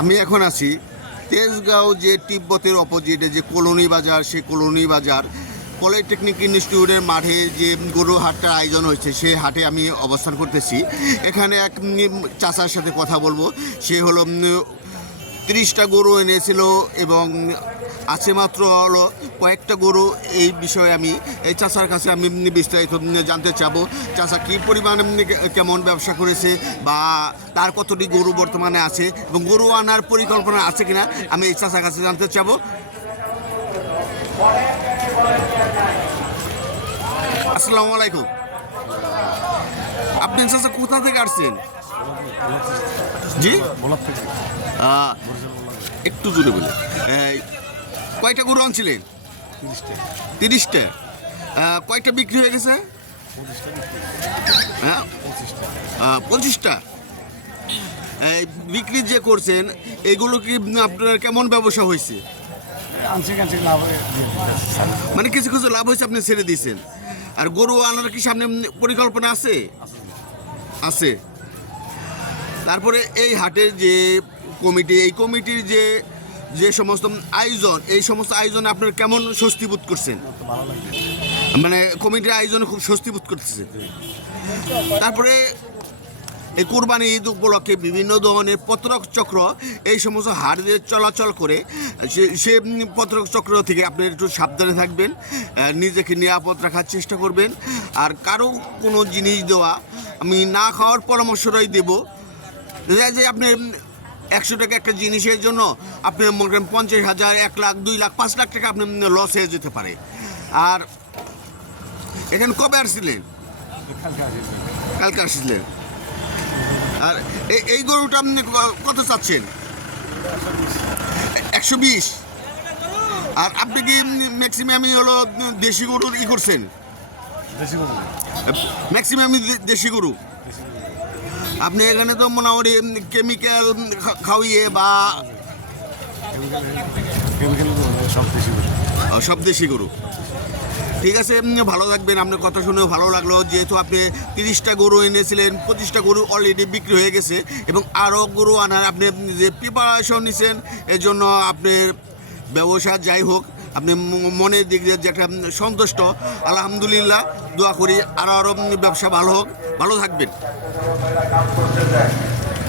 আমি এখন আছি তেজগাঁও যে তিব্বতের অপোজিটে যে কলোনি বাজার, সেই কলোনি বাজার পলিটেকনিক ইনস্টিটিউটের মাঠে যে গরু হাটটার আয়োজন হয়েছে, সেই হাটে আমি অবস্থান করতেছি। এখানে এক চাচার সাথে কথা বলবো। সে হলো 30টা গরু এনেছিল এবং আছে মাত্র হলো কয়েকটা গরু। এই বিষয়ে আমি এই চাচার কাছে আমি বিস্তারিত জানতে চাবো। চাচা কী পরিমাণে কেমন ব্যবসা করেছে বা তার কতটি গরু বর্তমানে আছে এবং গরু আনার পরিকল্পনা আছে কিনা আমি এই চাচার কাছে জানতে চাবো। আসসালামু আলাইকুম। আপনি চাচা কোথা থেকে আসছেন? জি, একটু জোরে বলে। কয়টা গরু আনছিলেন? 30টা। কয়টা বিক্রি হয়ে গেছে? হ্যাঁ, 25টা। বিক্রি যে করছেন এগুলো কি আপনার কেমন ব্যবসা হয়েছে? মানে কিছু কিছু লাভ হয়েছে, আপনি ছেড়ে দিয়েছেন। আর গরু আনার কি সামনে পরিকল্পনা আছে? আছে। তারপরে এই হাটের যে কমিটি, এই কমিটির যে যে সমস্ত আয়োজন, এই সমস্ত আয়োজনে আপনার কেমন স্বস্তি বোধ করছেন? মানে কমিটির আয়োজনে খুব স্বস্তি বোধ করতেছে। তারপরে এই কোরবানি ঈদ উপলক্ষে বিভিন্ন ধরনের পত্রক চক্র এই সমস্ত হাট দিয়ে চলাচল করে, সে পত্রক চক্র থেকে আপনি একটু সাবধানে থাকবেন, নিজেকে নিরাপদ রাখার চেষ্টা করবেন। আর কারো কোনো জিনিস দেওয়া আমি না খাওয়ার পরামর্শটাই দেব। যে আপনি 100 টাকা একটা জিনিসের জন্য আপনি মনে করেন 50,000, 1 লাখ, 2 লাখ, 5 লাখ টাকা আপনি লস হয়ে যেতে পারে। আর এখানে কবে আসছিলেন? কালকে আসছিলেন। আর এই গরুটা আপনি কত চাচ্ছেন? 120। আর আপনি কি ম্যাক্সিমামই হলো দেশি গরুর করছেন? ম্যাক্সিমাম দেশি গরু। আপনি এখানে তো মোটামুটি কেমিক্যাল খাওয়িয়ে বা সব দেশি গরু। ঠিক আছে, ভালো থাকবেন। আপনার কথা শুনেও ভালো লাগলো। যেহেতু আপনি 30টা গরু এনেছিলেন, 25টা গরু অলরেডি বিক্রি হয়ে গেছে এবং আরও গরু আনার আপনি যে প্রিপারেশন নিছেন, এর জন্য আপনার ব্যবসা যাই হোক আপনি মনের দিক দিয়ে যে একটা সন্তুষ্ট, আলহামদুলিল্লাহ। দোয়া করি আরও ব্যবসা ভালো হোক। ভালো থাকবেন।